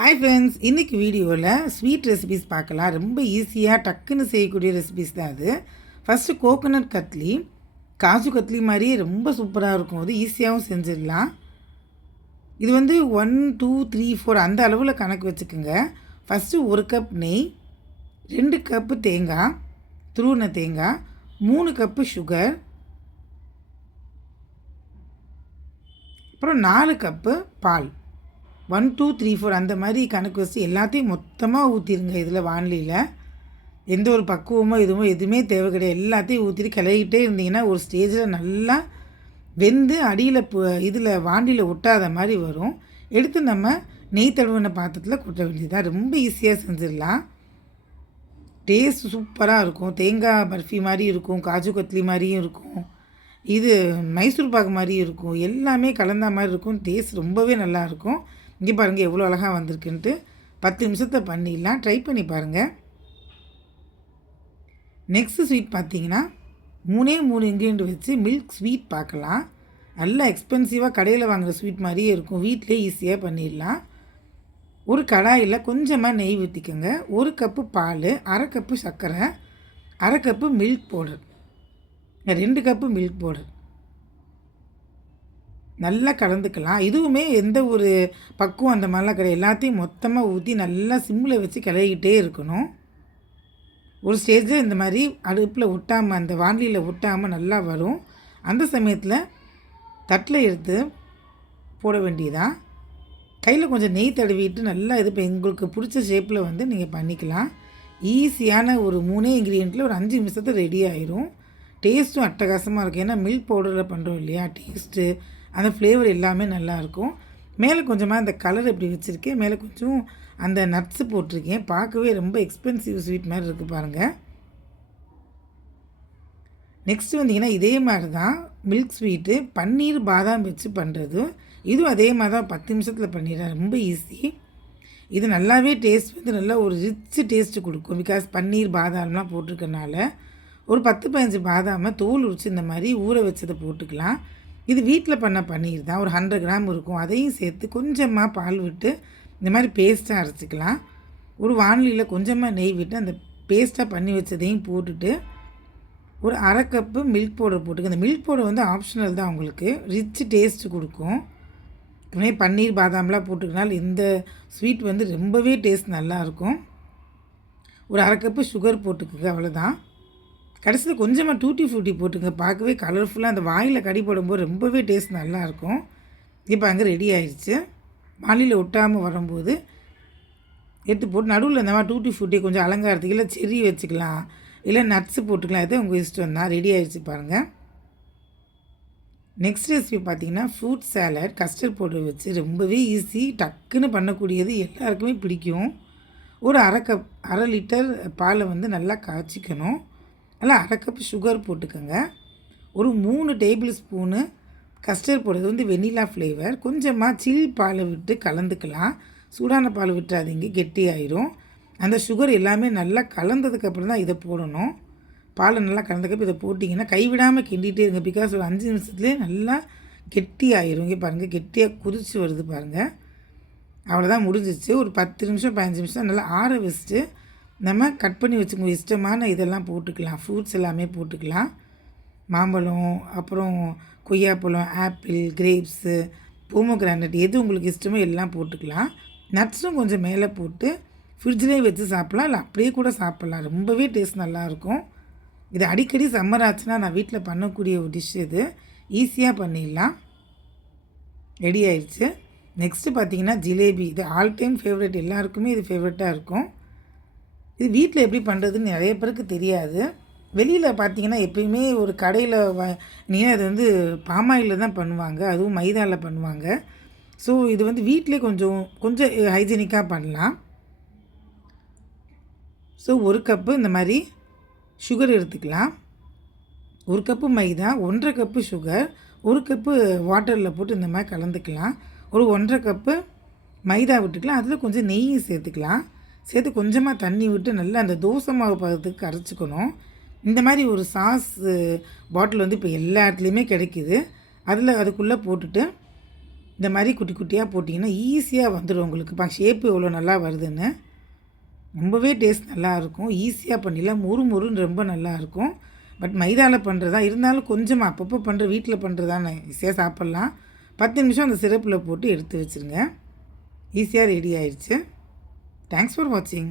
Hi friends, இன்றைக்கி வீடியோவில் sweet recipes பார்க்கலாம். ரொம்ப ஈஸியாக டக்குன்னு செய்யக்கூடிய ரெசிபிஸ் தான் அது. ஃபஸ்ட்டு கோகோனட் கத்லி, காஜு கத்லி மாதிரியே ரொம்ப சூப்பராக இருக்கும். அது ஈஸியாகவும் செஞ்சிடலாம். இது 1, 2, 3, 4 அந்த அளவில் கணக்கு வச்சுக்கோங்க. ஃபஸ்ட்டு 1 கப் நெய், 2 கப்பு தேங்காய், துருவின தேங்காய், 3 கப்பு சுகர், அப்புறம் 4 கப்பு பால். 1, 2, 3, 4 அந்த மாதிரி கணக்கு வச்சு எல்லாத்தையும் மொத்தமாக ஊற்றிடுங்க. இதில் வானிலையில் எந்த ஒரு பக்குவமோ எதுவுமே தேவை கிடையாது. எல்லாத்தையும் ஊற்றிட்டு கிளறிக்கிட்டே இருந்தீங்கன்னா ஒரு ஸ்டேஜில் நல்லா வெந்து அடியில் இதில் வாண்டியில் ஒட்டாத மாதிரி வரும். எடுத்து நம்ம நெய் தடவின பாத்திரத்தில் கொட்ட வேண்டியதுதான். ரொம்ப ஈஸியாக செஞ்சிடலாம். டேஸ்ட் சூப்பராக இருக்கும். தேங்காய் பர்ஃபி மாதிரி இருக்கும், காஜு கத்லி மாதிரியும் இருக்கும், இது மைசூர் பாக்கு மாதிரியும் இருக்கும். எல்லாமே கலந்த மாதிரி இருக்கும். டேஸ்ட் ரொம்பவே நல்லாயிருக்கும். இங்கே பாருங்கள் எவ்வளோ அழகாக வந்திருக்குன்ட்டு. 10 நிமிஷத்தை பண்ணிடலாம். ட்ரை பண்ணி பாருங்கள். நெக்ஸ்ட்டு ஸ்வீட் பார்த்தீங்கன்னா 3 இன்க்ரீடியண்ட் வச்சு மில்க் ஸ்வீட் பார்க்கலாம். நல்லா எக்ஸ்பென்சிவாக கடையில் வாங்குகிற ஸ்வீட் மாதிரியே இருக்கும். வீட்டிலே ஈஸியாக பண்ணிடலாம். ஒரு கடாயில் கொஞ்சமாக நெய் ஊற்றிக்கோங்க. 1 கப்பு பால், 1/2 கப்பு சர்க்கரை, 1/2 cup milk powder, 2 cup milk powder நல்லா கலந்துக்கலாம். இதுவுமே எந்த ஒரு பக்குவம் அந்த மாதிரிலாம் கிடையாது. எல்லாத்தையும் மொத்தமாக ஊற்றி நல்லா சிம்மில் வச்சு கிளறிக்கிட்டே இருக்கணும். ஒரு ஸ்டேஜில் இந்த மாதிரி அடுப்பில் ஒட்டாமல், அந்த வாண்டிலியில் ஒட்டாமல் நல்லா வரும். அந்த சமயத்தில் தட்டில் எடுத்து போட வேண்டியதான். கையில் கொஞ்சம் நெய் தடவிட்டு நல்லா இது இப்போ உங்களுக்கு பிடிச்ச ஷேப்பில் நீங்கள் பண்ணிக்கலாம். ஈஸியான ஒரு 3 இன்க்ரீடியண்ட்டில் ஒரு 5 நிமிஷத்தில் ரெடி ஆயிரும். டேஸ்ட்டும் அட்டகாசமாக இருக்கும். ஏன்னா மில்க் பவுடரில் பண்ணுறோம் இல்லையா, டேஸ்ட்டு அந்த ஃப்ளேவர் எல்லாமே நல்லாயிருக்கும். மேலே கொஞ்சமாக அந்த கலர் எப்படி வச்சுருக்கேன், மேலே கொஞ்சம் அந்த நட்ஸு போட்டிருக்கேன். பார்க்கவே ரொம்ப எக்ஸ்பென்சிவ் ஸ்வீட் மாதிரி இருக்குது பாருங்கள். நெக்ஸ்ட்டு இதே மாதிரி தான் மில்க் ஸ்வீட்டு பன்னீர் பாதாம் வச்சு பண்ணுறது. இதுவும் அதே மாதிரி தான் 10 நிமிஷத்தில் பண்ணிடுறேன். ரொம்ப ஈஸி. இது நல்லாவே டேஸ்ட் நல்லா ஒரு ரிச்சு டேஸ்ட்டு கொடுக்கும். பிகாஸ் பன்னீர் பாதாம்லாம் போட்டிருக்கனால ஒரு 10-15 பாதாமை தோல் உரித்து இந்த மாதிரி ஊற வச்சதை போட்டுக்கலாம். இது வீட்டில் பண்ண பன்னீர் தான். ஒரு 100 கிராம் இருக்கும். அதையும் சேர்த்து கொஞ்சமாக பால் விட்டு இந்த மாதிரி பேஸ்ட்டாக அரைச்சிக்கலாம். ஒரு வானிலையில் கொஞ்சமாக நெய் விட்டு அந்த பேஸ்ட்டாக பண்ணி வச்சதையும் போட்டுட்டு ஒரு 1/2 கப்பு மில்க் பவுடர் போட்டுக்க. இந்த மில்க் பவுடர் ஆப்ஷனல் தான், உங்களுக்கு ரிச் டேஸ்ட்டு கொடுக்கும். இதுமாதிரி பன்னீர் பாதாம்லாம் போட்டுக்கனால இந்த ஸ்வீட் ரொம்பவே டேஸ்ட் நல்லாயிருக்கும். ஒரு 1/2 கப்பு சுகர் போட்டுக்குங்க, அவ்வளோதான். கடைசியில் கொஞ்சமாக டூட்டி ஃப்ரூட்டி போட்டுங்க. பார்க்கவே கலர்ஃபுல்லாக அந்த வாயில் கடி போடும்போது ரொம்பவே டேஸ்ட் நல்லாயிருக்கும். இப்போ அங்கே ரெடி ஆயிடுச்சு. வாளியில் ஒட்டாமல் வரும்போது எடுத்து போட்டு நடுவில் இந்த மாதிரி டூட்டி ஃப்ரூட்டி கொஞ்சம் அலங்காரத்துக்கு இல்லை செர்ரி வச்சுக்கலாம், இல்லை நட்ஸு போட்டுக்கலாம். இது உங்கள் இஷ்டம் தான். ரெடி ஆகிடுச்சு பாருங்கள். நெக்ஸ்ட் ரெசிபி பார்த்திங்கன்னா ஃப்ரூட் சாலட் கஸ்டர்ட் பவுடர் வச்சு ரொம்பவே ஈஸி, டக்குன்னு பண்ணக்கூடியது, எல்லாருக்குமே பிடிக்கும். ஒரு 1/2 லிட்டர் பாலை நல்லா காய்ச்சிக்கணும். நல்லா 1/2 கப் சுகர் போட்டுக்கோங்க. ஒரு 3 டேபிள் ஸ்பூனு கஸ்டர்ட் பவுடர். இது வெண்ணிலா ஃப்ளேவர். கொஞ்சமாக சில் பாலை விட்டு கலந்துக்கலாம். சூடான பால் விட்டுறாதீங்க, கெட்டி ஆயிரும். அந்த சுகர் எல்லாமே நல்லா கலந்ததுக்கப்புறம் தான் இதை போடணும். பாலை நல்லா கலந்துக்கப்புறம் இதை போட்டிங்கன்னா கைவிடாமல் கிண்டிகிட்டே இருங்க. பிகாஸ் ஒரு 5 நிமிஷத்துலேயே நல்லா கெட்டி ஆயிரும். இங்கே பாருங்கள், கெட்டியாக குதிச்சு வருது பாருங்கள். அவ்வளோதான், முடிஞ்சிச்சு. ஒரு 10 நிமிஷம் 15 நிமிஷம் நல்லா ஆற வச்சுட்டு நம்ம கட் பண்ணி வச்சுக்கோங்க. இஷ்டமான இதெல்லாம் போட்டுக்கலாம். ஃப்ரூட்ஸ் எல்லாமே போட்டுக்கலாம். மாம்பழம், அப்புறம் கொய்யாப்பழம், ஆப்பிள், கிரேப்ஸு, போமோகிரானட், எது உங்களுக்கு இஷ்டமோ எல்லாம் போட்டுக்கலாம். நட்ஸும் கொஞ்சம் மேலே போட்டு ஃப்ரிட்ஜ்லேயே வச்சு சாப்பிட்லாம், இல்லை அப்படியே கூட சாப்பிட்லாம். ரொம்பவே டேஸ்ட் நல்லாயிருக்கும். இது அடிக்கடி சம்மர் ஆச்சுன்னா நான் வீட்டில் பண்ணக்கூடிய ஒரு டிஷ். இது ஈஸியாக பண்ணிடலாம். ரெடி ஆயிடுச்சு. நெக்ஸ்ட்டு பார்த்திங்கன்னா ஜிலேபி. இது ஆல் டைம் ஃபேவரட், எல்லாருக்குமே இது ஃபேவரட்டாக இருக்கும். இது வீட்டில் எப்படி பண்ணுறதுன்னு நிறைய பேருக்கு தெரியாது. வெளியில் பார்த்தீங்கன்னா எப்பயுமே ஒரு கடையில் அது பாமாயில் தான் பண்ணுவாங்க, அதுவும் மைதாவில் பண்ணுவாங்க. ஸோ இது வீட்டிலே கொஞ்சம் ஹைஜீனிக்காக பண்ணலாம். ஸோ 1 கப்பு இந்த மாதிரி சுகர் எடுத்துக்கலாம். 1 கப்பு மைதா, 1/2 கப்பு சுகர், 1 கப்பு வாட்டரில் போட்டு இந்த மாதிரி கலந்துக்கலாம். ஒரு 1/2 கப்பு மைதா விட்டுக்கலாம். அதில் கொஞ்சம் நெய் சேர்த்துக்கலாம். சேர்த்து கொஞ்சமாக தண்ணி விட்டு நல்லா அந்த தோசை மாவு பதத்துக்கு அரைச்சிக்கணும். இந்த மாதிரி ஒரு சாஸ் பாட்டில் இப்போ எல்லா இடத்துலையுமே கிடைக்கிது. அதுக்குள்ளே போட்டுட்டு இந்த மாதிரி குட்டி குட்டியாக போட்டிங்கன்னா ஈஸியாக வந்துடும் உங்களுக்கு. ஷேப்பு எவ்வளோ நல்லா வருதுன்னு. ரொம்பவே டேஸ்ட் நல்லாயிருக்கும். ஈஸியாக பண்ணிடலாம். முறுன்னு ரொம்ப நல்லாயிருக்கும். பட் மைதாவில் பண்ணுறதா இருந்தாலும் கொஞ்சமாக அப்பப்போ பண்ணுற வீட்டில் பண்ணுறதானே ஈஸியாக சாப்பிட்லாம். 10 நிமிஷம் அந்த சிரப்பில் போட்டு எடுத்து வச்சுருங்க. ஈஸியாக ரெடி ஆயிடுச்சு. தேங்க்ஸ் ஃபார் வாட்சிங்.